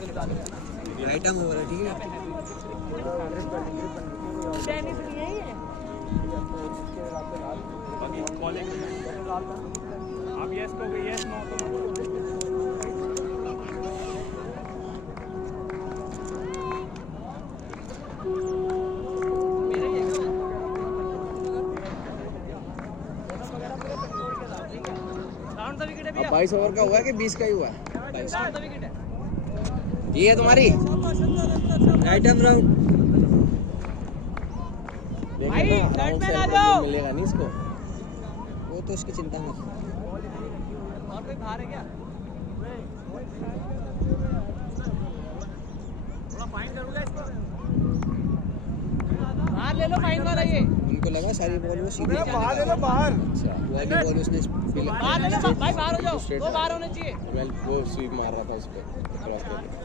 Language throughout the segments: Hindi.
राइट आर्म ओवर है, ठीक है। आप यस को यस नो अब 22 ओवर का हुआ है कि 20 का ही हुआ है? 22 ये है तुम्हारी राइट आर्म राउंड। मिलेगा नहीं इसको, वो तो इसकी चिंता मत। और कोई बाहर है क्या? थोड़ा फाइन करूंगा इसको। बाहर ले लो फाइन वाला ये। उनको लगा सारी बॉल वो सीधी बाहर ले लो बाहर। अच्छा वाली बॉल उसने बाहर ले लो भाई, बाहर हो जाओ, दो बाहर होने चाहिए। वो स्वीप मार रहा था उस पे क्रॉस करके।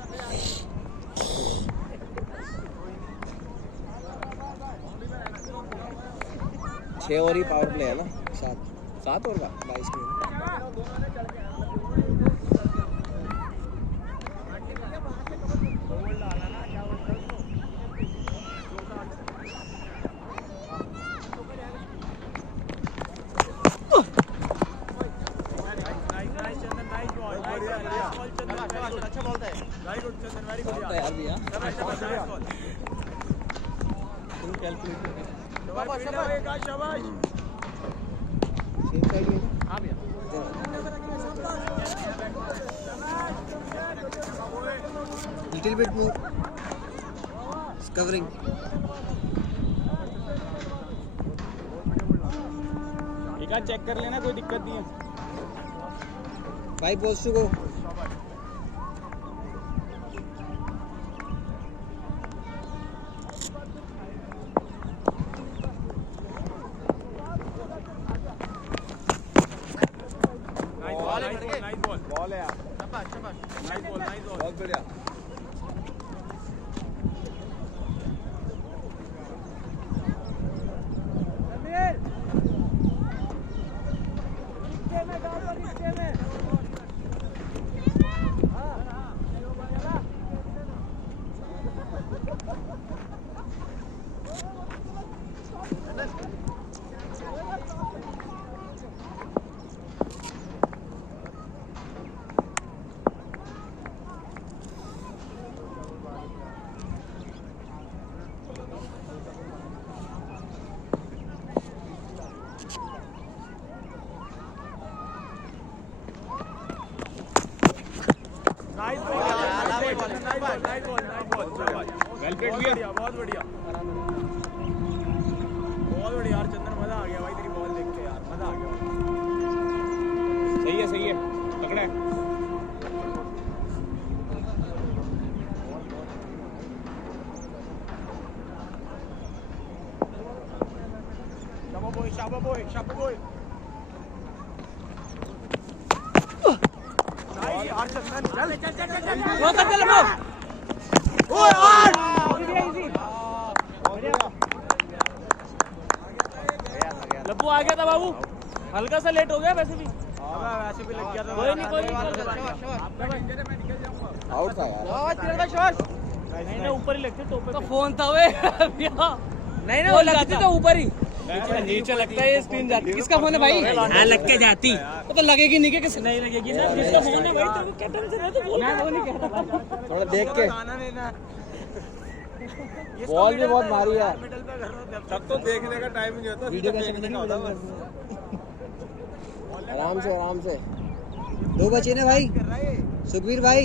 6 ओवर ही पावर प्ले है ना, 7 ओवर का 22 मिनट। अच्छा बोलता है, वेरी गुड चंदन, वेरी गुड यार भैया तुम कैलकुलेट कर शाबाश शाबाश शाबाश। सेम साइड में हां भैया लिटिल बिट मोर कवरिंग। एक बार चेक कर लेना, कोई दिक्कत नहीं है। 5 balls to go। बॉल है यार, शाबाश शाबाश, नाइस बॉल बहुत बढ़िया। वेल प्लेड भैया, बहुत बढ़िया बहुत बढ़िया यार चंदन, मजा आ गया भाई तेरी बॉल देख के यार, मजा आ गया। सही है तगड़ा है। शाबा बॉय यार चंदन, चल वो कर दे लबो। ओए यार लब्बू आ गया था बाबू, हल्का सा लेट हो गया वैसे भी। वैसे भी लग गया था, कोई नहीं आउट था यार। नहीं ऊपर ही लगते तो फोन था वे नहीं ना, वो लगती तो ऊपर ही नीचे लगता है, ये स्क्रीन जाती। किसका फोन है भाई? हाँ लग के जाती तो लगेगी नहीं, किसी नहीं लगेगी ना। किसका फोन है भाई? तेरे को क्या टेंशन है? तो मैं वो नहीं कहता, थोड़ा देख के बॉल भी बहुत भारी है। तब तो देखने का टाइम नहीं होता, वीडियो कैसे बनेगी? आराम से 2 बचे ना भाई, सुखबीर भाई।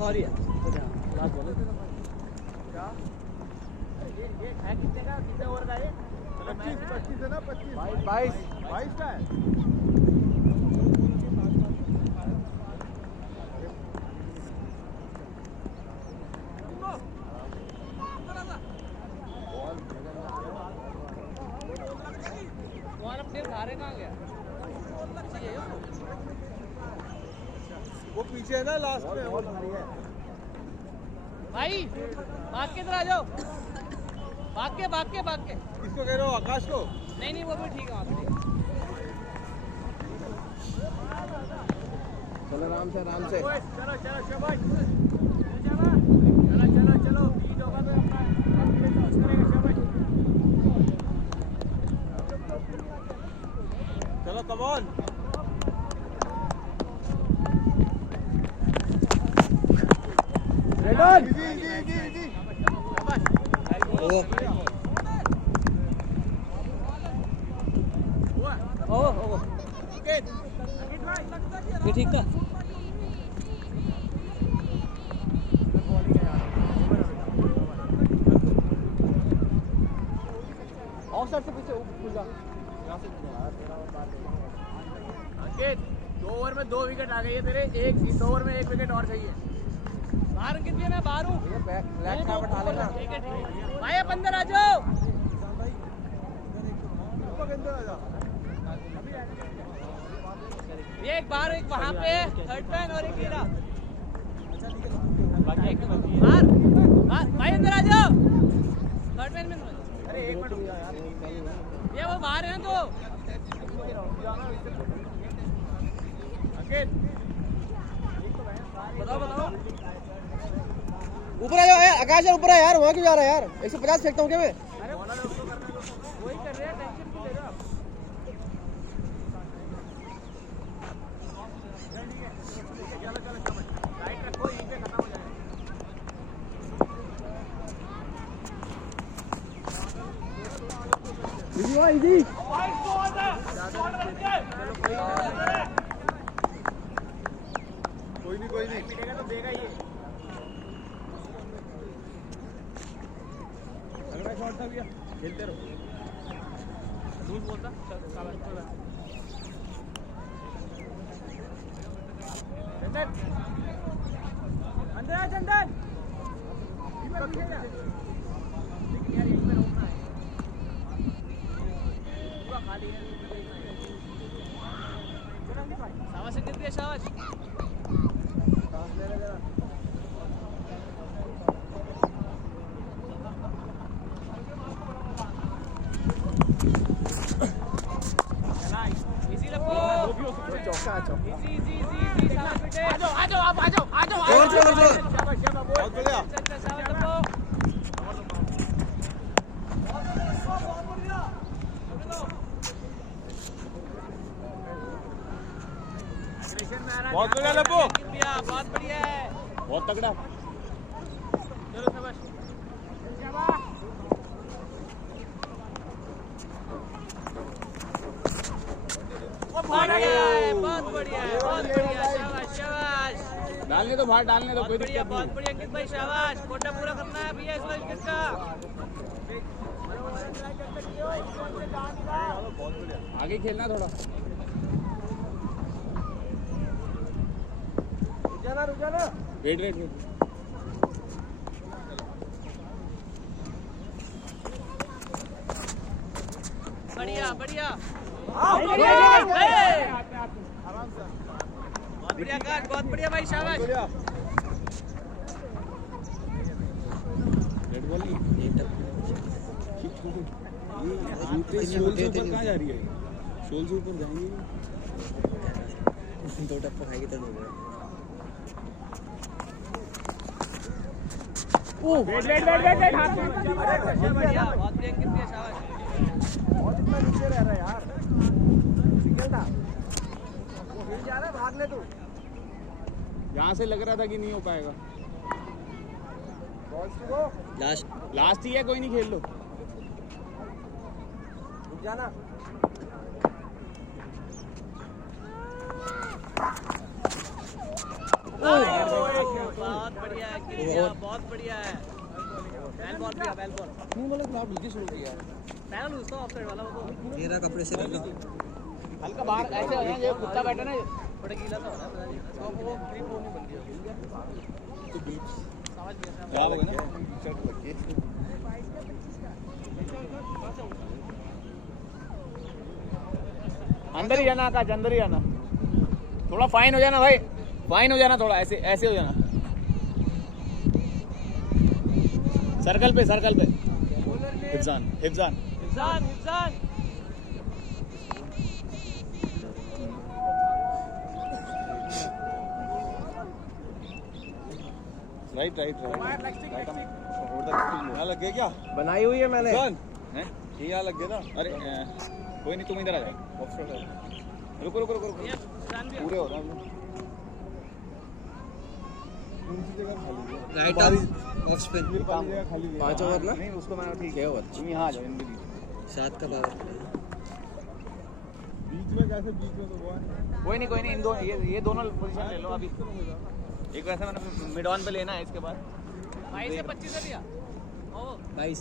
सॉरी यार, लास्ट बॉल क्या है? कितने का, कितने ओवर का है? 25 है ना, 22 का है। वो पीछे है ना लास्ट में वो भाई भाग के इधर आ जाओ, भाग के किसको कह रहे हो? आकाश को? नहीं वो भी ठीक है, वहाँ पे ठीक है। चलो आराम से चलो चलो चलो बीज होगा तो अपना चलो कम ऑन। ये ठीक था। ऑफसाइड से पीछे खुल जा। अंकित 2 ओवर में 2 विकेट आ गई है तेरे, एक 2 ओवर में 1 विकेट और चाहिए। बाहर अंकित भी है, मैं बाहर हूँ। ब्लैक कार्ड उठा लेना। ठीक है भाई, आप अंदर आ जाओ। ये एक बाहर, एक वहाँ पे थर्ड मैन और एक हीरा। बाहर भाई अंदर आ जाओ, थर्ड मैन में। अरे एक मिनट ये वो बाहर है ना, तो बताओ ऊपर आ जाओ यार, आकाश यार ऊपर आ यार, वहाँ क्यों जा रहा है यार? 150 फेंकता हूँ क्या मैं? वही कर रहे हैं, टेंशन क्यों ले रहे हो आप? लाइट रखो, यहीं पे खत्म हो जाएगा। इजी कोई नहीं मिलेगा तो देगा ये। अगला शॉट था भैया, खेलते रहो। दूर बोलता चंदन, अंदर आ चंदन। लेकिन यार यहीं पे रोकना है, पूरा खाली है। शाबाश से गिर दिया, शाबाश। बहुत बढ़िया लप्पू, बहुत बढ़िया है, बहुत तगड़ा। चलो शाबाश। बहुत बढ़िया है, शाबाश शाबाश। डालने दो, बाहर डालने दो, कोई बहुत बढ़िया अंकित भाई, शाबाश। कोटा पूरा करना है भैया इस बार विकेट का। आगे खेलना थोड़ा। रुक जाना। वेट बढ़िया बढ़िया, आराम से, बहुत बढ़िया काट, बहुत बढ़िया भाई, शाबाश। रेड बॉल शोल से ऊपर कहाँ जा रही है? शोल से ऊपर जाएंगे 2 टप्पा खाएगी तो नहीं। वेट हाथ में। बढ़िया, बहुत बढ़िया अंकित भैया, शाबाश। बहुत इतना नीचे रह रहा है यार, सिंगल था वो, हिल जा रहा है, भाग ले तू। यहाँ से लग रहा था कि नहीं हो पाएगा। लास्ट ही है, कोई नहीं, खेल लो। रुक जाना। बहुत बढ़िया है, बहुत बढ़िया है। बैल बॉल भैया, बैल बॉल। नहीं बोले खराब नीचे शुरू किया। बैल उसका ऑफसाइड वाला वो तो मेरा कपड़े से हल्का बाहर ऐसे हो जाए, ये कुत्ता बैठा ना, बड़ा गीला सा हो रहा है, वो ग्रिप वो नहीं बन रही तो बीच समझ गया। क्या होगा ना, शर्ट लग गई। अंदर ही जाना, आकाश अंदर ही जाना, थोड़ा फाइन हो जाना भाई, फाइन हो जाना थोड़ा, ऐसे ऐसे हो जाना। सर्कल पे हिफ्जान हिफ्जान राइट यहाँ लग गया क्या? बनाई हुई है मैंने। हिफ्जान हैं? ये यहाँ लग गया ना। अरे कोई नहीं, तुम इधर आ जाओ। रुको रुको रुको रुको, पूरे हो रहा है। कौन सी जगह खाली है? राइट ऑफ स्पिन ये वाली जगह खाली है। 5 ओवर ना? नहीं उसको मैंने ठीक है ओवर। तुम यहाँ आ जाओ इनके बीच। 7 का पावर बीच में कैसे? बीच में तो वो है। कोई नहीं इन दो ये दोनों पोजीशन ले लो अभी। एक वैसे मैंने मिड ऑन पे लेना है, इसके बाद 22 से 25 है भैया। 22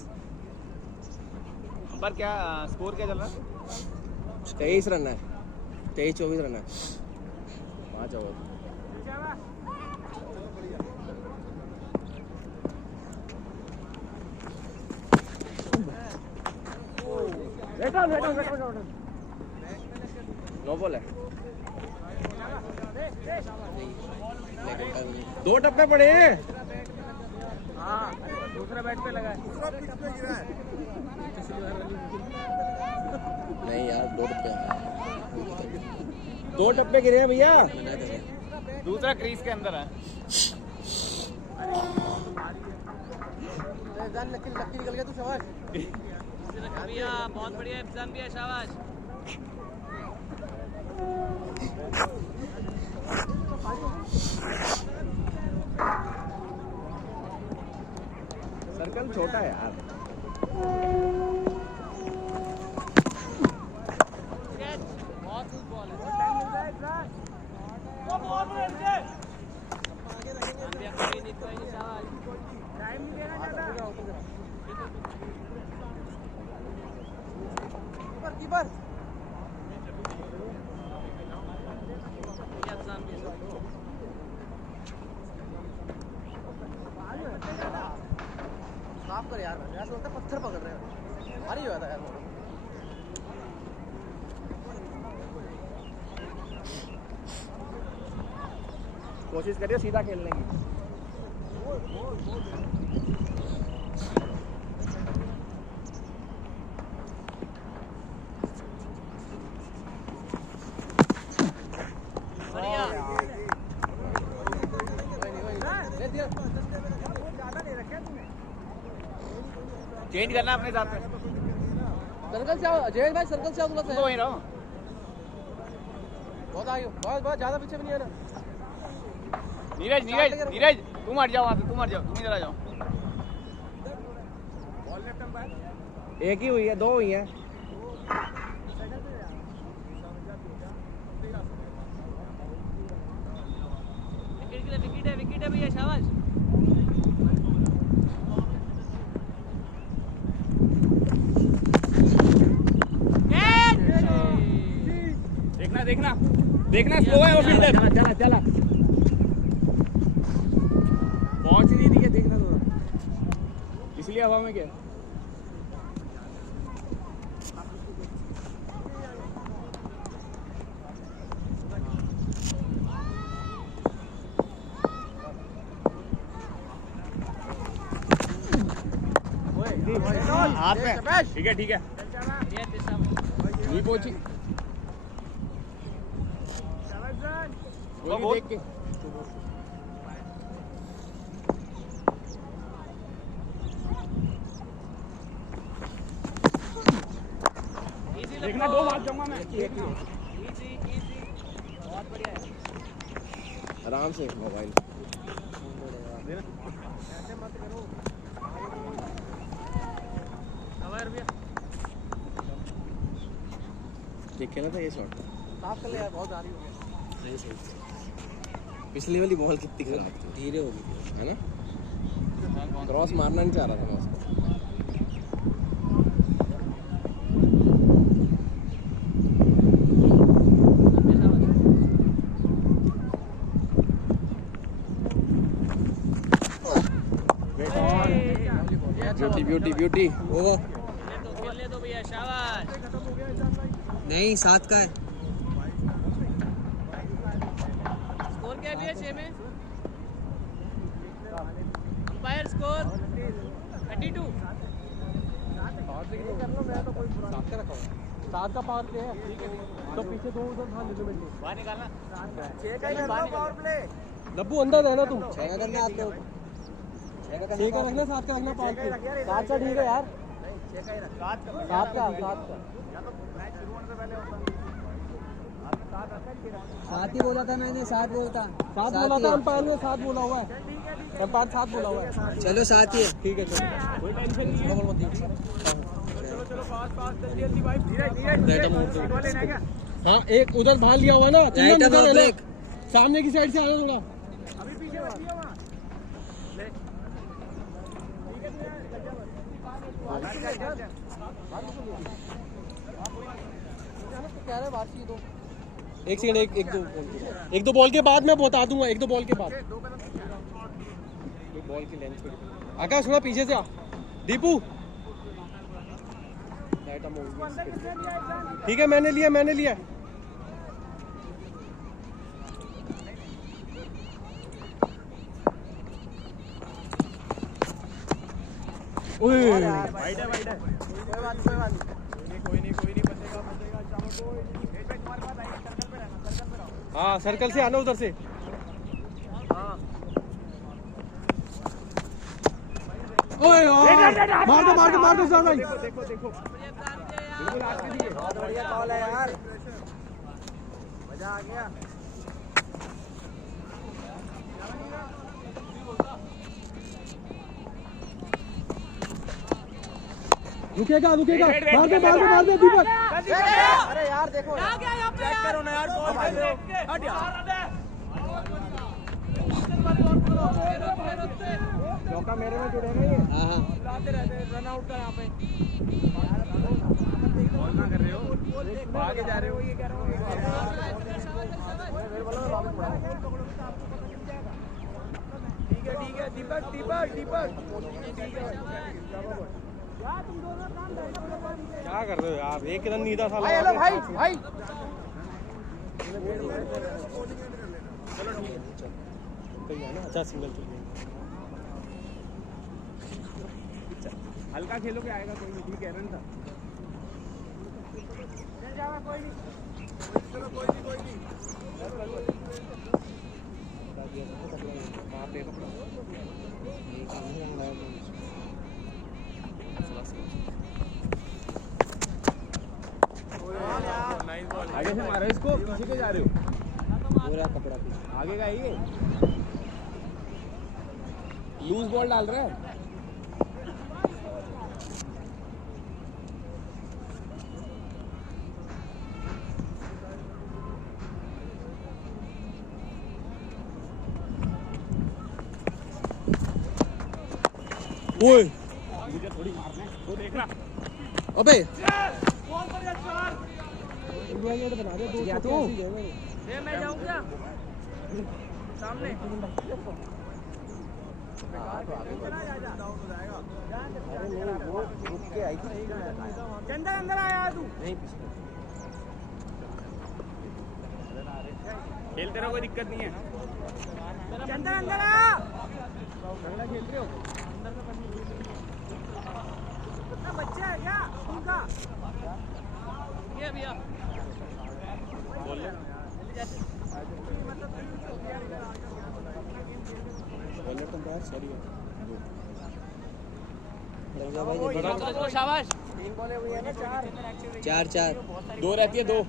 पर क्या स्कोर क्या चल रहा है? 23 रन है, 23-24 रन है। 5 ओवर। नो बॉल है। 2 टप्पे पड़े। हाँ दूसरा बैट पे लगा है। नहीं यार 2 टप्पे 2 टप्पे गिरे हैं भैया। दूसरा क्रीज के अंदर है। लकी निकल गया तू, शाबाश भैया, बहुत बढ़िया इंतजाम किया, शाबाश। सर्कल छोटा है यार। बहुत गुड बॉल है। कीपर साफ कर यार, ऐसा लगता है पत्थर पकड़ रहे हैं। भारी हो जाता है यार। कोशिश करिए सीधा खेलने की। चेंज करना अपने साथ में। सर्कल से आओ जयेश भाई, सर्कल से आओ थोड़ा सा। तो वहीं रहो। बहुत आगे, बहुत ज्यादा पीछे भी नहीं है ना। नीरज तुम हट जाओ वहाँ से, तुम इधर आ जाओ। एक ही हुई है, 2 हुई है। विकेट है भैया, शाबाश। देखना स्लो है वो फील्डर। चला पहुंच नहीं रही है, देखना थोड़ा, इसलिए हवा में क्या। हाथ में ठीक है नहीं पहुंची। देख के देखना, 2 मार जाऊंगा मैं। बहुत बढ़िया है। आराम से मोबाइल ऐसे मत करो। देखे ना था ये शॉट। साफ कर ले यार, बहुत भारी हो गया। पिछली वाली बॉल कितनी खराब थी, धीरे हो गई है ना। क्रॉस मारना नहीं चाह रहा था मैं उसको। ब्यूटी ओहो। खेलने दो भैया, शाबाश। नहीं 7 का है। स्कोर क्या है भैया? है 6 में। Umpire score 32। सात का पावर प्ले है तो पीछे दो उधर था लिमिट बाहर निकालना। 6 का ही पावर प्ले। लब्बू अंदर रहना तू। 6 का करना आप लोग। 6 का रखना 7 का रखना पावर प्ले। 7 का ठीक है यार। 6 का ही रख। 7 का या तो मैच शुरू होने से पहले होता। 7 ही बोला था मैंने, 7 बोलता। 7 बोला था अंपायर ने, 7 बोला हुआ है। अंपायर 7 बोला हुआ है। चलो 7 ही है। ठीक है चलो कोई टेंशन नहीं है। चलो पास जल्दी भाई धीरे वाले ना क्या। हाँ एक उधर बाहर लिया हुआ ना सामने की साइड से आना थोड़ा। अभी पीछे मत लिया वहाँ। एक सेकंड एक दो बॉल के बाद मैं बता दूंगा। 1-2 बॉल के बाद बॉल की लेंथ आकाश थोड़ा पीछे से आ। दीपू ठीक है मैंने लिया ओए वाइड है कोई बात नहीं बचेगा हाँ सर्कल से आना उधर से। ओए मार दो सर भाई। देखो बहुत बढ़िया कॉल है यार, मजा आ गया। रुकेगा मार दे दीपक। अरे यार देखो चेक करो ना यार बॉल हट यार। चौका मेरे में जुड़ेगा ये। हां लाते रहते रन आउट का यहां पे बॉल ना कर रहे हो आगे जा रहे हो ये कह रहा हूं। मेरे बोलो मैं वापस पड़ा। ठीक है दीपक यार तुम दोनों काम क्या कर रहे हो यार। एक रन नहीं था साला। हेलो भाई चलो ठीक है ना। अच्छा सिंगल चल हल्का खेलो के आएगा कोई नहीं। ठीक है रन था चल जावा कोई नहीं। चलो कोई नहीं वहां पे पकड़ो। आगे से मारो इसको। पीछे क्यों जा रहे हो। पूरा कपड़ा पीछे आगे का ये लूज बॉल डाल रहा है। ओए मुझे थोड़ी मारना है वो देख रहा। अबे बना दे दो तू। मैं जाऊं क्या सामने। रुक के आई थी चंदन अंदर आया तू। नहीं खेलते रहो कोई दिक्कत नहीं है। चंदन अंदर आ। खेल रहे हो बच्चे है क्या उनका ये भैया बोल ले सॉरी शाबाश। 3 बॉलें हुई है ना। 4 2 रहती है 2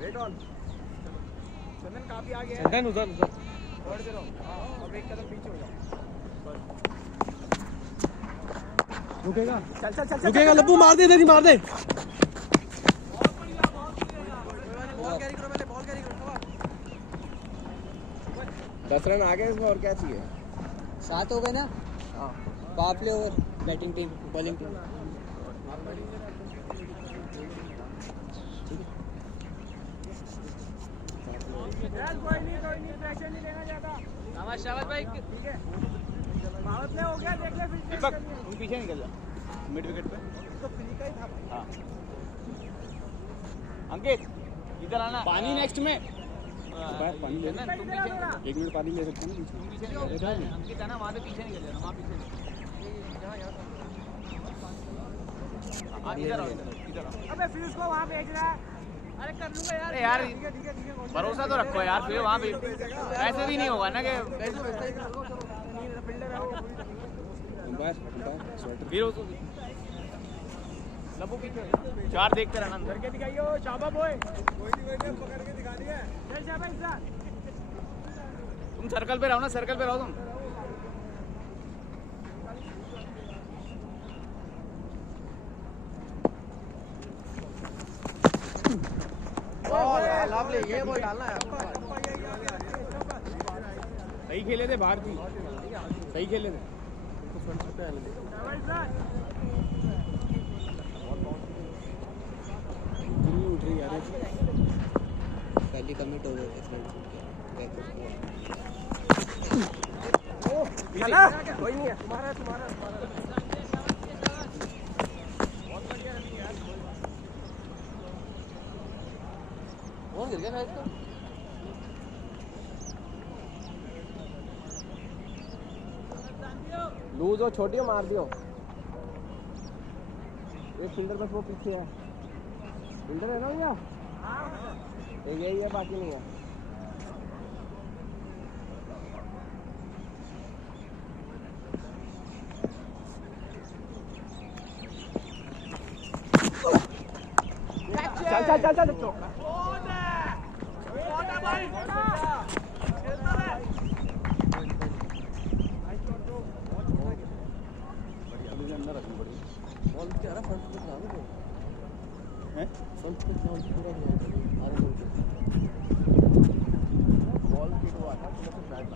वेट ऑन। चंदन काफी आ गया है। चंदन उधर छोड़ दे रहा हूं। अब एक कदम पीछे हो जाओ। रुकेगा रुकेगा लब्बू मार दे इधर ही मार दे। बॉल कैरी करो पहले बॉल कैरी करो। 10 रन आ गए इसमें और क्या चाहिए। 7 हो गए ना। हाँ power play over batting team bowling team. कोई नहीं प्रेशर नहीं लेना ज्यादा। शाबाश भाई ठीक है पावर प्ले हो गया। देख ले दीपक तुम पीछे निकल जा मिड विकेट पे। तो फ्री का ही था भाई। हाँ अंकित इधर आना पानी नेक्स्ट में पानी ले ना तुम पीछे 1 मिनट पानी ले सकते हैं ना पीछे निकल जाना अंकित है ना वहाँ से पीछे निकल जाना वहाँ पीछे इधर आओ इधर आओ अबे फिर उसको वहाँ भेज रहा है। अरे कर लूंगा यार। यार ठीक है भरोसा तो रखो यार फिर वहाँ पे ऐसे भी नहीं होगा ना कि फिर उसको लबू पीछे 4 देखते रहना अंदर करके दिखाइयो शाबा बॉय। कोई नहीं पकड़ के दिखा दिया। चल शाबा इधर। तुम सर्कल पे रहो ना सर्कल पे रहो तुम ये बॉल डालना है। सही खेले थे बाहर की सही खेले थे उठ रही यार पहली कमिट हो गई चला कोई नहीं है तुम्हारा कौन गिर गया मैच का लूज हो छोटी हो मार दियो एक फील्डर बस वो पीछे है फील्डर है ना भैया एक यही है बाकी नहीं है चल अंदर रखनी पड़ेगी बॉल क्या रहा फ्रंट पे खिला दो हैं फ्रंट पे खिला पूरा आगे बॉल के बॉल की तो आता है तो बैट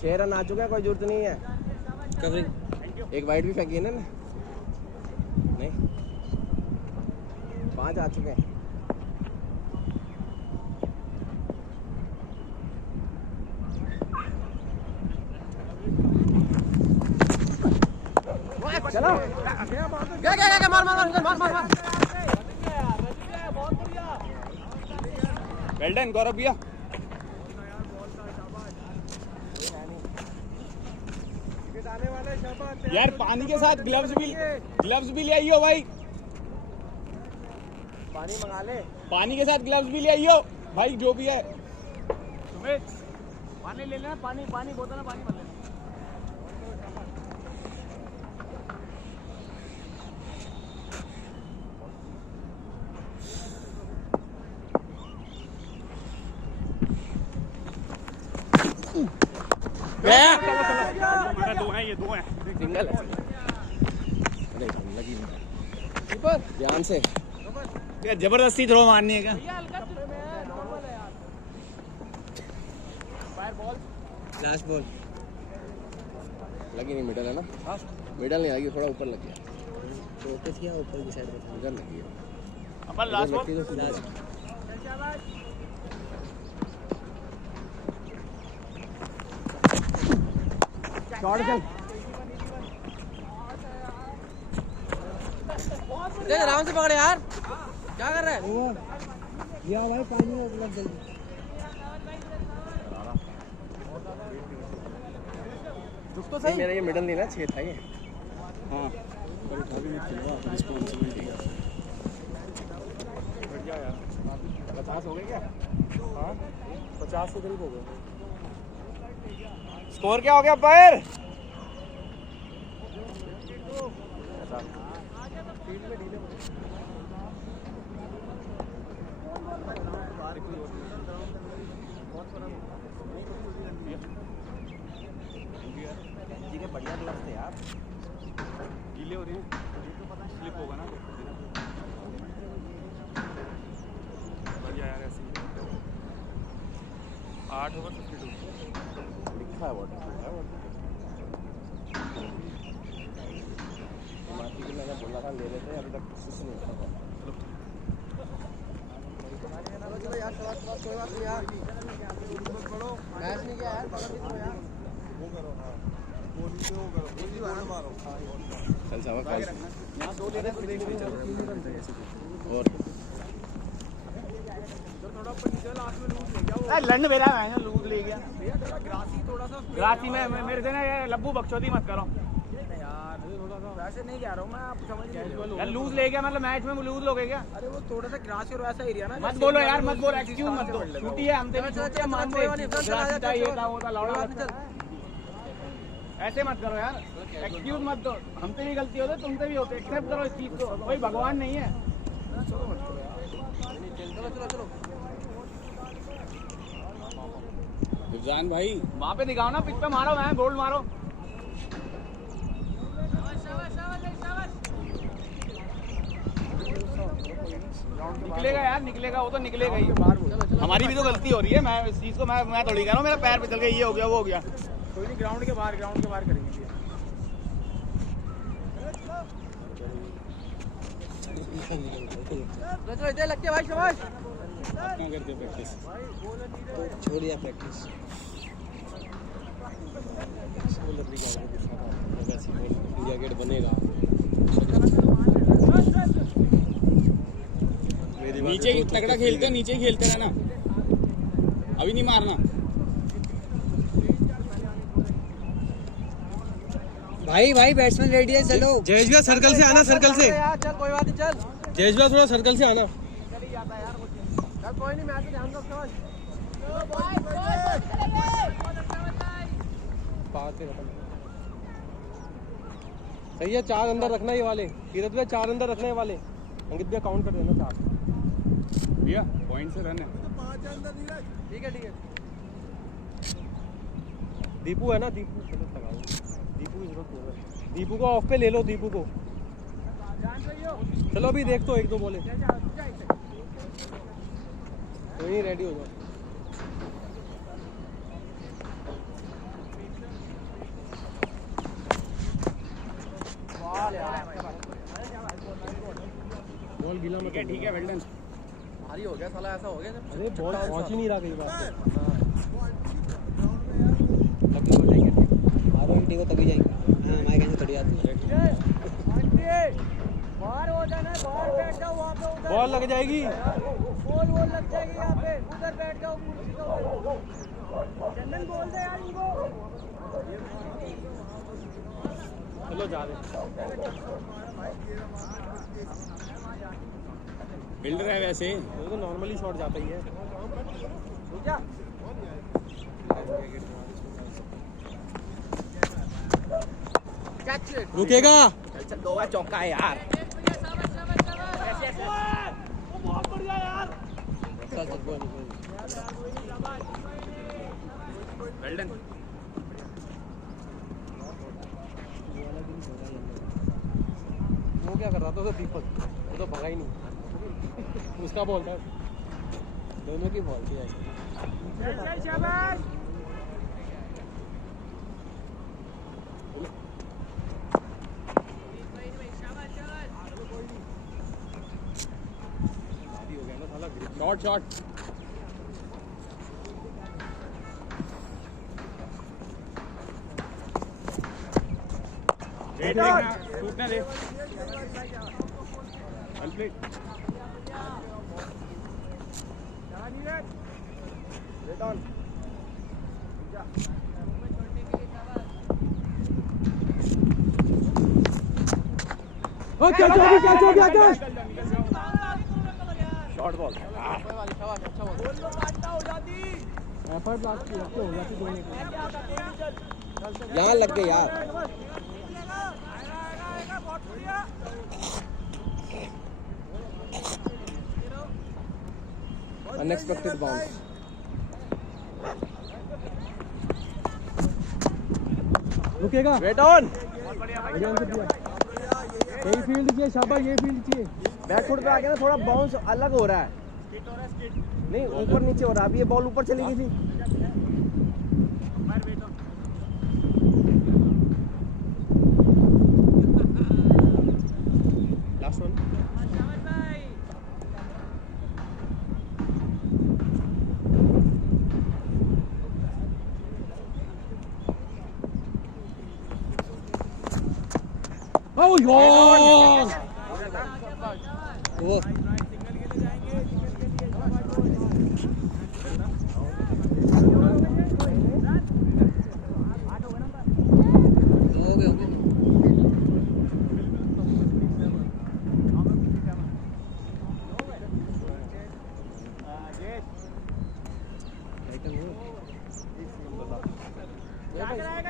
चेहरा ना चुका कोई जरूरत नहीं है कवरिंग एक वाइट भी फेंकी है ना नहीं 5 आ चुके हैं चलो क्या मार वेल डन गौरव भैया यार पानी के साथ ग्लव्स भी ले आइयो भाई पानी मंगा ले पानी के साथ ग्लव्स भी ले आइयो भाई जो भी है सुमित पानी ले लेना पानी बोतल में पानी भर लेना दो हैं सिंगल है अरे लगी ध्यान से क्या जबरदस्ती थ्रो मारनी है क्या लास्ट बॉल लगी नहीं मिडल है ना मिडल नहीं आएगी थोड़ा ऊपर लग गया फोकस किया ऊपर की साइड में इधर लगी है अपन लास्ट बॉल तो लास्ट शॉट चल देख आराम से पकड़ यार क्या कर रहा है या भाई पानी में उपलब्ध जल्दी तो सही मेरा ये मिडल नहीं ना 6 था ये हाँ पर उठा भी नहीं खेलवा रिस्पॉन्सिबिलिटी का बढ़ गया यार 50 हो गए क्या हाँ 50 के करीब हो गए स्कोर क्या हो गया अंपायर बढ़िया ग्लव्स थे यार गीले हो रहे हैं स्लिप होगा ना बढ़िया यार ऐसे 8 ओवर 52 लिखा है वाटर माटी के मैंने बोला था ले लेते हैं अभी चलो यार कोई बात नहीं यार मैच नहीं किया यार चल सावा कॉल यहाँ 2 ले रहे और लंड मेरा है लूज ले गया ग्रासी में मेरे से ना लब्बू बकचोदी मत करो यार वैसे नहीं जा रहा हूँ मैं, आप समझ नहीं यार लूज ले गया मतलब मैच में लूज लोगे क्या? अरे वो थोड़ा सा ग्रासी और वैसा एरिया ना मत बोलो यार मत बोलो एक्सक्यूज मत दो छुट्टी है हमसे भी छुट्टी है मानते ग्रासी चाहिए था वो था लौड़ा ऐसे मत करो यार एक्सक्यूज मत दो हमसे भी गलती होती तुमसे भी होती एक्सेप्ट करो इस चीज को कोई भगवान नहीं है चलो इरफान भाई वहाँ पे दिखाओ ना पिच पे मारो मैं गोल्ड मारो निकलेगा यार निकलेगा वो तो निकलेगा ही हमारी भी तो गलती हो रही है मैं इस चीज को मैं थोड़ी कह रहा हूँ मेरा पैर फिसल गया ये हो गया वो हो गया कोई नहीं ग्राउंड के बाहर करेंगे चलो इधर लगते भाई शाबाश अपना करते प्रैक्टिस तो छोड़ दिया प्रैक्टिस इंडिया गेट बनेगा नीचे तगड़ा खेलते नीचे खेलते रहना अभी नहीं मारना भाई बैट्समैन रेडी है चलो जयेश भैया सर्कल से आना सर्कल से चल कोई बात नहीं चल जयेश भैया थोड़ा सर्कल से आना कोई नहीं मैच ध्यान रख सही है 4 अंदर रखना ये वाले कीरत भैया 4 अंदर रखने वाले अंकित भैया काउंट कर देना 4 भैया पॉइंट से रन है ठीक है दीपू है ना दीपू चलो लगाओ दीपू की जरूरत है दीपू को ऑफ पे ले लो दीपू को चलो अभी देख तो 1-2 बोले वहीं रेडी हो जाओ बॉल गीला मत ठीक है वेल्डन भारी हो गया साला ऐसा हो गया अरे बॉल पहुंच ही नहीं रहा कई बार आरओएमटी को तभी जाएंगे हां हमारे कहीं थोड़ी आती है बाहर हो जाना बाहर बैठ जाओ वहां पे उधर बॉल लग जाएगी बॉल लग जाएगी यहां पे उधर बैठ जाओ कुर्सी के ऊपर चंदन बोल दे यार इनको चलो जा रहे बिल्डर है वैसे वो तो नॉर्मली शॉट जाता ही है रुकेगा दो बार चौका है यार वेल्डन वो क्या कर रहा था तो दीपक वो तो भगा ही नहीं उसका बॉल था दोनों की बॉल थी शॉट टूटने दे अनप्लेट कैच हो गया शॉर्ट बॉल एफर्ट लास्ट की हो जाती दोनों की यहाँ लग गए यार अनएक्सपेक्टेड बाउंस रुकेगा वेट ऑन यही फील्ड चाहिए शाबाश ये फील्ड चाहिए बैकफुट पे आ गया ना थोड़ा बाउंस अलग हो रहा है नहीं ऊपर नीचे हो रहा है अभी ये बॉल ऊपर चली गई थी लास्ट वन यार वो हो गए होंगे।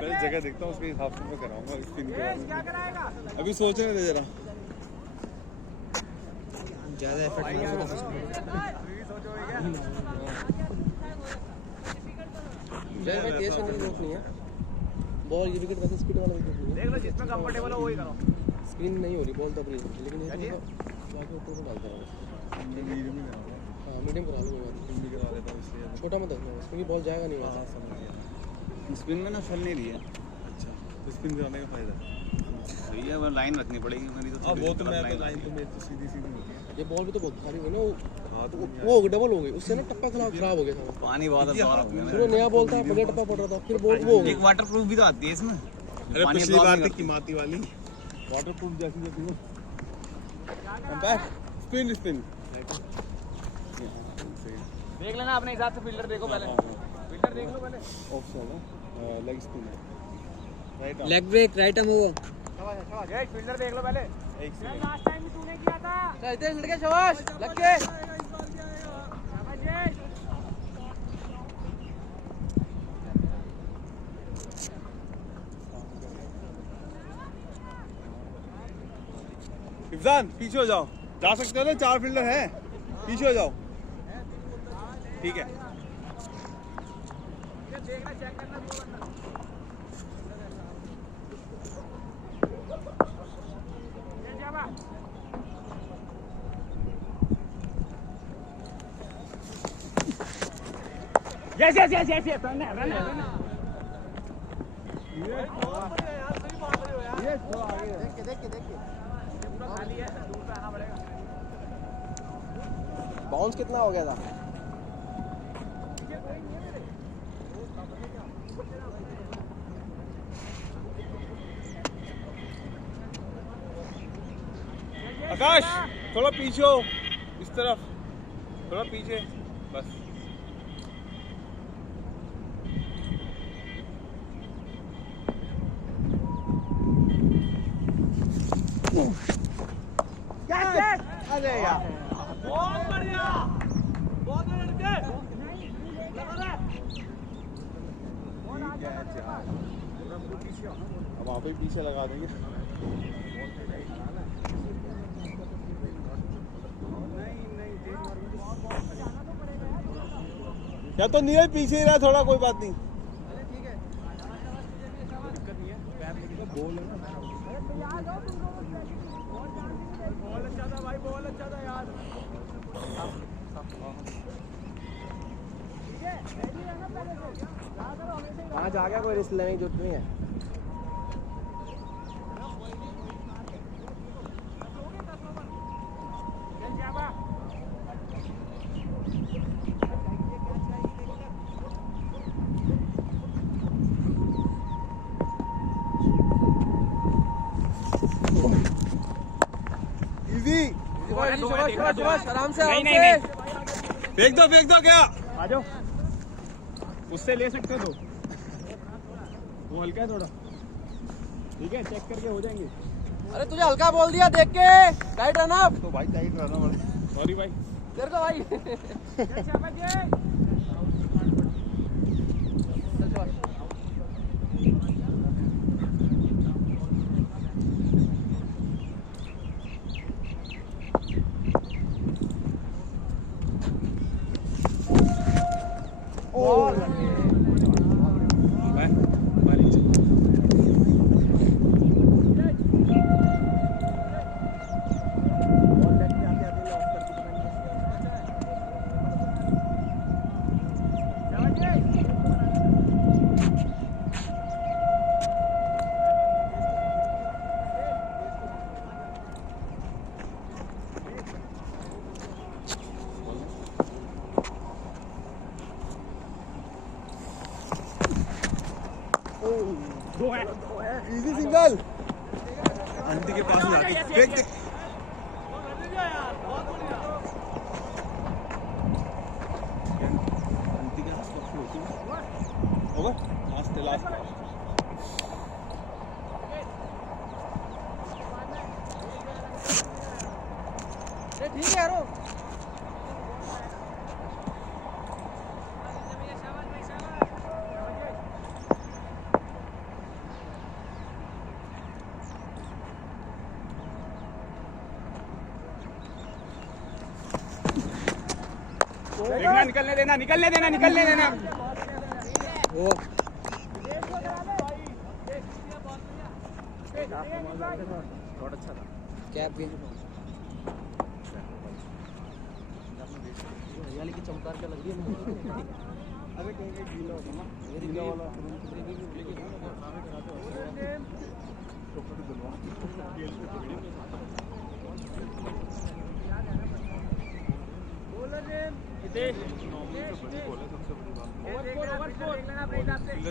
पहले जगह देखता हूँ उसके हिसाब से मैं कराऊंगा स्पिन कराऊंगा। अभी सोचने दे जरा। ज्यादा एफर्ट नहीं होगा भाई तेज करने की जरूरत नहीं है। बॉल ये विकेट वैसे स्पीड वाला विकेट नहीं है। देख लो जिसमें कंफर्टेबल हो वही करो। स्क्रीन नहीं हो रही बॉल तब नहीं लेकिन ये जाके ऊपर को डालता है। मीडियम ही कराऊंगा। हाँ मीडियम करा लो स्पिन भी करा लेता हूँ इसलिए। छोटा मत रखना क्योंकि बॉल जाएगा नहीं वहाँ। समझ गया। स्पिन में ना चल नहीं रही है। अच्छा तो स्पिन कराने का फायदा है। भैया वो लाइन रखनी पड़ेगी मेरी तो। हाँ वो तो मैं तो लाइन तो मेरी तो सीधी सीधी होती है। ये बॉल भी तो बहुत सारी हुई ना हाँ तो वो डबल हो गई उससे ना टप्पा खराब हो गया था। पानी बहुत है बाहर हो गया फिर वो नया बॉल था बगैर टप्पा पड़ रहा था फिर बॉल वो हो गई। एक वाटर प्रूफ भी तो आती है इसमें। अरे पानी पिछली absorb बार नहीं थी करती। किमाती वाली वाटर प्रूफ जैसी जैसी वो अंपायर स्पिन स्पिन देख लेना अपने हिसाब से फील्डर देखो पहले। फील्डर देख लो पहले। ऑफ साइड लेग स्पिन है right leg break right arm होगा। ये फील्डर देख लो पहले। एक सेकंड लास्ट टाइम भी तूने किया था। चलते लड़के शाबाश लग के इफ्जान पीछे हो जाओ जा सकते हो ना 4 फील्डर हैं पीछे हो जाओ ठीक है देखना चेक करना दो बंदा। ये जावा। यस रन है। बाउंस कितना हो गया था? आकाश थोड़ा पीछे हो इस तरफ थोड़ा पीछे बस अरे यार बहुत बढ़िया लड़के। अब वहाँ पे पीछे लगा देंगे या तो नियर पीछे ही रहा थोड़ा कोई बात नहीं बॉल अच्छा था भाई बॉल अच्छा था यार। आज आ गया कोई रिस्क लेने की जरूरत नहीं है। इजी आराम से फेंक दो क्या आ जाओ उससे ले सकते हो तो वो हल्का है थोड़ा। ठीक है चेक करके हो जाएंगे। अरे तुझे हल्का बोल दिया देख के टाइट रन अप तो भाई टाइट रहना पड़ेगा सॉरी भाई। तेरे को भाई इजी सिंगल आंटी के पास जाके फेंक दे। आंटी के हाथ में होती है। होगा? लास्ट। ठीक है यारो। देखना, निकलने देना। वो बहुत अच्छा था। कैप भी हरियाली की चमकार क्या लग रही है। अरे कहीं गीला होता ना, गीला वाला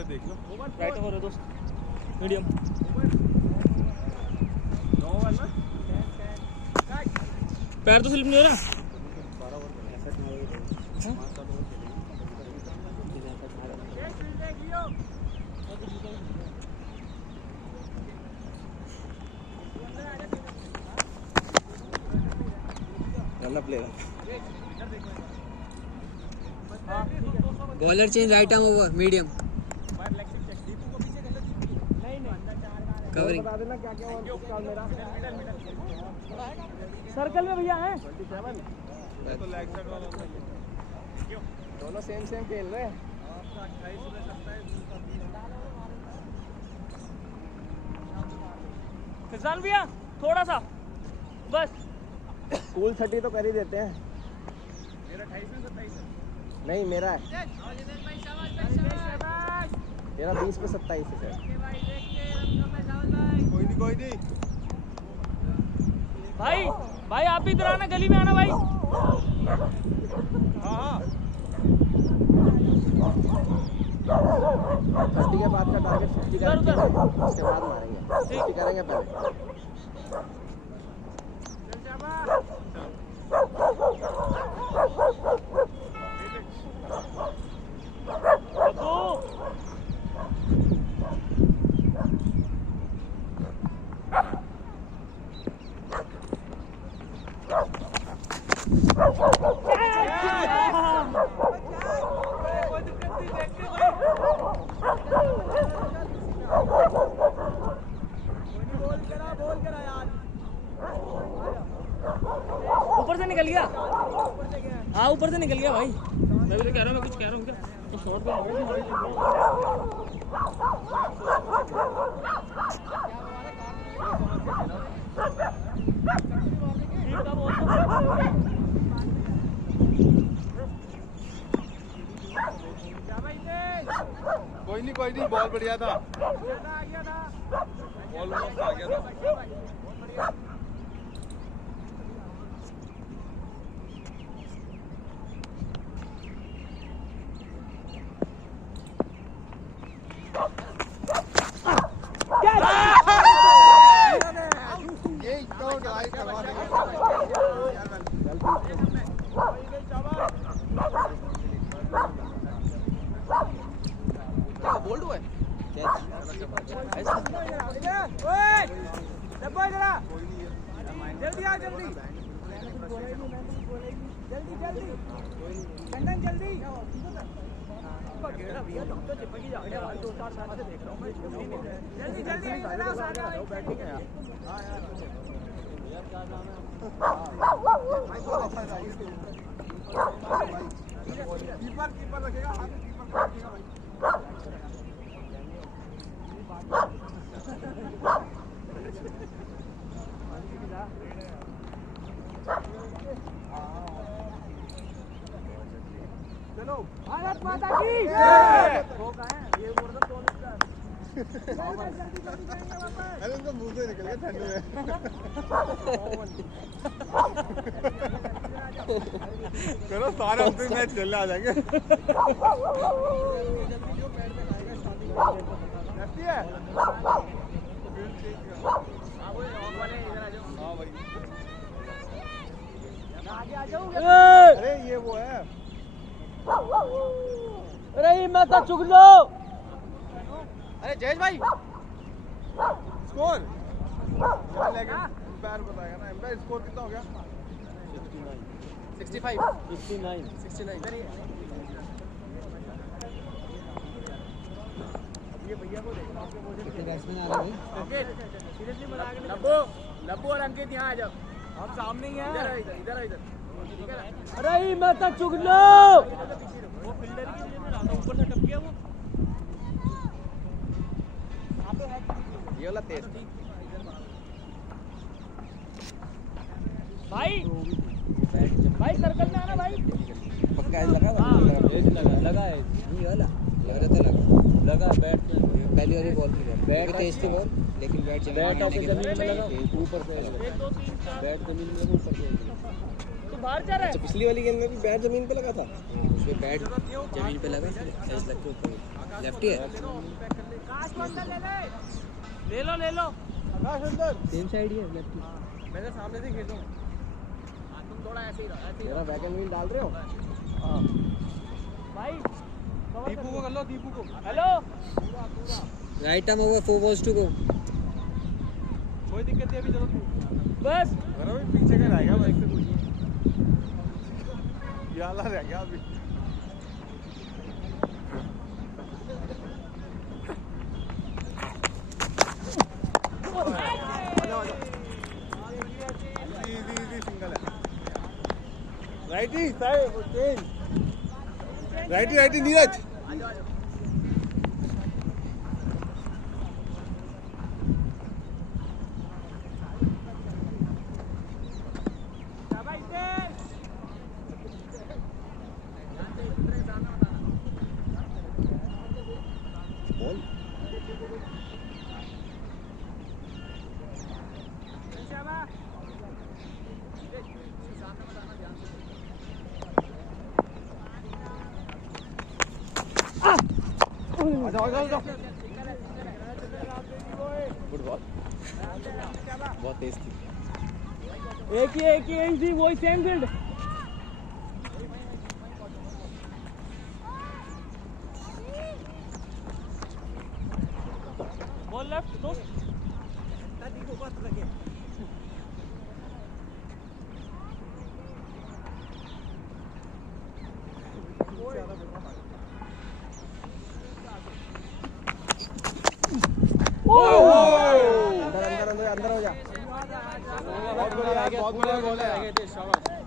देख लो। राइट हो रहे दोस्त, मीडियम पैर तो स्लिप नहीं हो रहा। Bowler change, right arm over, medium covering. बता देना क्या क्या हुआ मेरा। सर्कल में भैया हैं। दोनों सेम खेल रहे हैं। फिजान भैया थोड़ा सा बस। कूल 30 तो कर ही देते हैं। नहीं मेरा है, मेरा 20 पे 27 है सर। कोई नहीं। भाई आप भी इधर आना, गली में आना भाई। हाँ 30 के बाद का टारगेट 50 का रखेंगे, उसके बाद मारेंगे। 50 करेंगे पहले। ऊपर से निकल गया। हाँ ऊपर से निकल गया भाई। मैं भी तो कह रहा हूँ, मैं कुछ कह रहा हूँ क्या तो शॉर्ट पे कोई नहीं, बॉल बढ़िया था। बॉल मस्त आ गया था। बोल्ड हुआ है जल्दी आ जल्दी कंडन जल्दी कीपर रखेगा, हाथ में कीपर रखेगा भाई। चलो भारत माता की जय। वो कहाँ है? ये बोल रहा अरे उनका मुंह से निकल गया ठंड में। करो सारे अपने मैच खेलने आ जाएंगे। है भाई। अरे ये वो है। अरे मैं तो चुग लो। अरे जयेश भाई स्कोर क्या लेके एम्पायर बताएगा ना। एम्पायर स्कोर कितना हो गया? 65 69 ये भैया को देखो कितने बैट्समैन आ रहे हैं सीरियसली मजाक नहीं। लब्बू और अंकित यहाँ आ जाओ। हम सामने ही हैं। इधर ठीक है। अरे मैं तो चुग लो। वो फील्डर की वजह से राधा ऊपर से टप गया वो। ये वाला तेज भाई सर्कल में आना भाई। पक्का लगा लगा है नहीं वाला लग रहा था लगा बैट में पहली वाली बॉल थी बैट तेज थी बॉल लेकिन बैट जमीन में लगा ऊपर से बैट जमीन में लगा ऊपर से। तो बाहर जा रहा है। पिछली वाली गेंद में भी बैट जमीन पे लगा था। उसमें बैट जमीन पे लगा तेज लग के ऊपर लेफ्टी है ले लो आकाश अंदर सेम साइड ही है लेफ्टी। मैंने सामने से खेल रहा हूँ। तुम थोड़ा ऐसे ही रहो। मेरा बैक एंड व्हील डाल रहे हो? हाँ भाई दीपू को कर लो। दीपू को hello right arm over 4 balls to go। कोई दिक्कत नहीं अभी। चलो तू बस अरे भाई पीछे का रह गया भाई से पूछिए। ये वाला रह गया अभी। सिंगल है। Righty side change. Righty Neeraj. Good ball बहुत तेज थी। एक ही थी वही सेम फील्ड। बॉल लेफ्ट दो अंदर हो जा। बहुत बढ़िया बॉल है।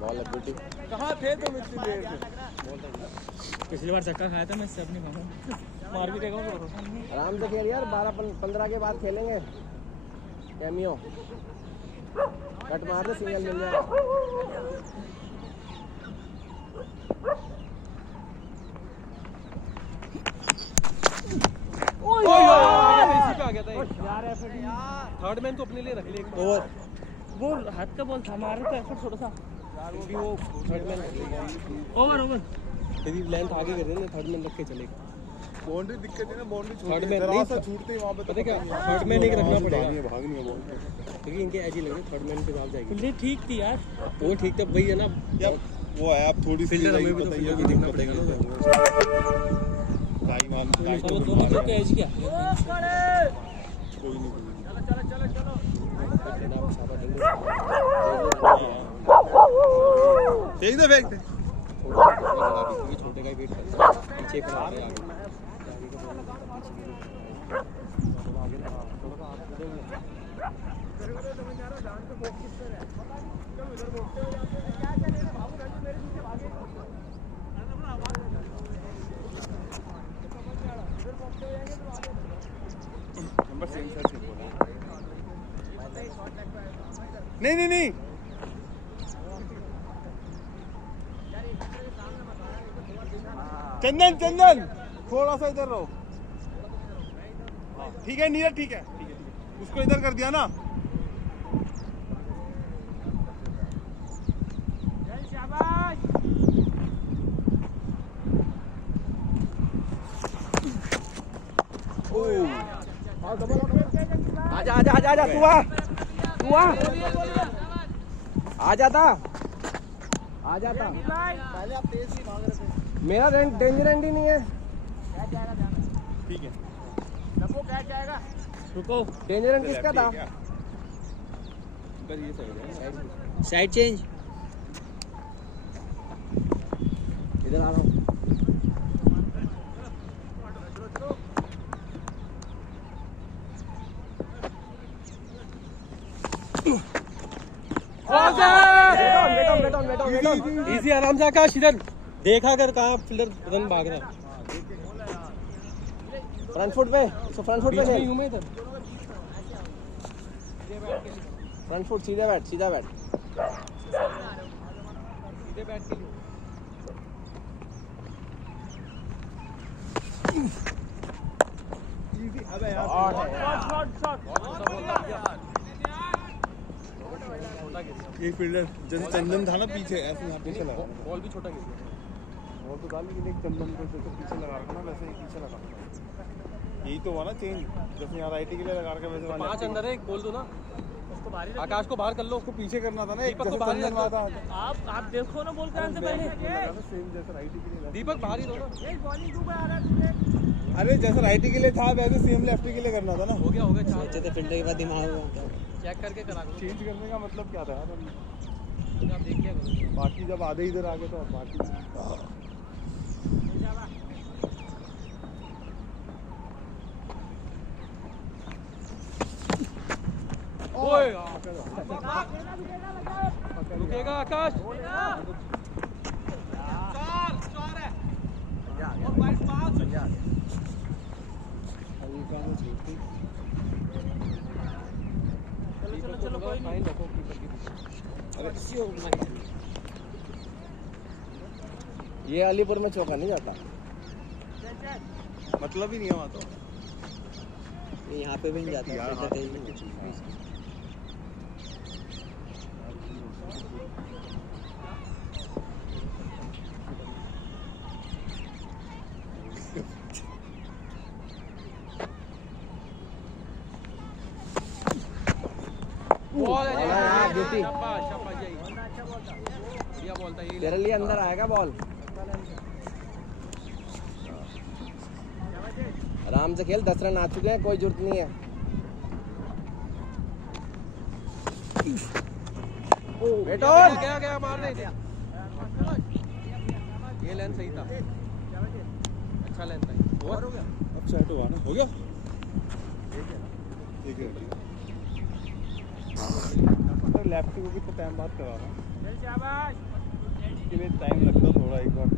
बॉल है बेटी। कहाँ थे तुम इतनी देर से? पिछली बार चक्का खाया था मैं इससे अपनी मार भी देगा आराम से खेल यार। 12-15 के बाद खेलेंगे कैमियो। कट मार दे सिंगल मिल जाएगा। थर्ड मैन तो अपने लिए रख ले। ओवर वो हाथ का बॉल था हमारे तो एफर्ट थोड़ा सा यार वो भी वो थर्ड मैन ओवर तेरी लेंथ आगे कर देना। थर्ड मैन रख के चलेगा। बाउंड्री दिक्कत है ना। बाउंड्री थर्ड मैन जरा सा छूटते ही वहाँ पे पता क्या थर्ड मैन एक रखना पड़ेगा भागनी है बॉल क्योंकि इनके एज ही लग रहे। थर्ड मैन पे दाल जाएगी। फील्डिंग ठीक थी यार। वो ठीक था वही है ना यार वो है अब थोड़ी सी फील्डर हमें भी तो बताइए फील्डर को देखना पड़ेगा। टाइम ऑन वो दोनों जो कैच किया कोई नहीं फेंक दे छोटे का ही वेट करते पीछे करा रहे आगे नंबर सेम सर नहीं चंदन थोड़ा सा इधर रहो। ठीक है नीरज ठीक है उसको इधर कर दिया ना। आजा तू आ आ जाता पहले आप तेज ही भाग रहे थे। मेरा डेंजर एंड ही नहीं है। ठीक है लब्बू कैच जाएगा। रुको डेंजर एंड किसका था? इधर ये सही साइड चेंज। इधर आ रहा हूँ। इजी आराम से आकाश इधर देखा कर कहाँ फील्डर रन भाग रहा है। फ्रंट फुट पे फ्रंट फुट पे हूँ मैं इधर। फ्रंट फुट सीधा बैट सीधा बैट सीधे बैट के लिए। अबे एक फील्डर जैसे चंदन था ना पीछे ऐसे यहाँ पीछे लगा बॉल भी छोटा गिर गया। बॉल तो डाल लेकिन एक चंदन को जैसे पीछे लगा रखा ना वैसे ही पीछे लगा। यही तो हुआ ना चेंज जैसे यहाँ राइटी के लिए लगा के वैसे 5 अंदर है। एक बोल दो ना आकाश को बाहर कर लो। उसको पीछे करना था ना एक दीपक को जैसे बाहर ही चंदन रखो। था। आप देखो ना, बोल करने से पहले सेम जैसे राइटी के लिए दीपक बाहर ही दो ना। अरे जैसे राइटी के लिए था वैसे सेम लेफ्टी के लिए करना था ना। हो गया चार। सोचे थे फील्डर के बाद दिमाग हुआ। चेक करके करा करो। चेंज करने का मतलब क्या था यार? आप देखिए करो। बाकी जब आधे इधर आ गए तो बाकी ओए रुकेगा आकाश। चलो कोई नहीं। ये अलीपुर में चौका नहीं जाता। मतलब ही नहीं है वहाँ तो। यहाँ पे भी नहीं जाता यार, फील्डर तेज नहीं है। बॉल है यार, ड्यूटी। बढ़िया बॉल था ये। तेरे लिए अंदर आएगा बॉल। आराम से खेल। 10 रन आ चुके हैं, कोई जरूरत नहीं है। बेटो गया मार नहीं दिया। ये लेंथ सही था। अच्छा लेंथ था। ओवर हो गया। अब सेट हुआ ना? हो गया ठीक है। लेफ्टी को भी तो टाइम बाद करा रहा हूँ। इसके लिए टाइम लगता थोड़ा एक बार।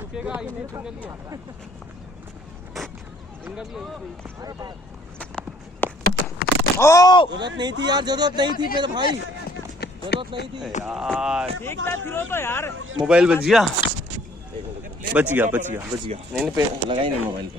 रुकेगा ये सिंगल ही आता है। सिंगल ही जरूरत नहीं थी यार। जरूरत नहीं थी मेरे भाई। जरूरत नहीं थी यार। ठीक था थिरो तो यार। मोबाइल बच गया नहीं लगा ही नहीं मोबाइल पे।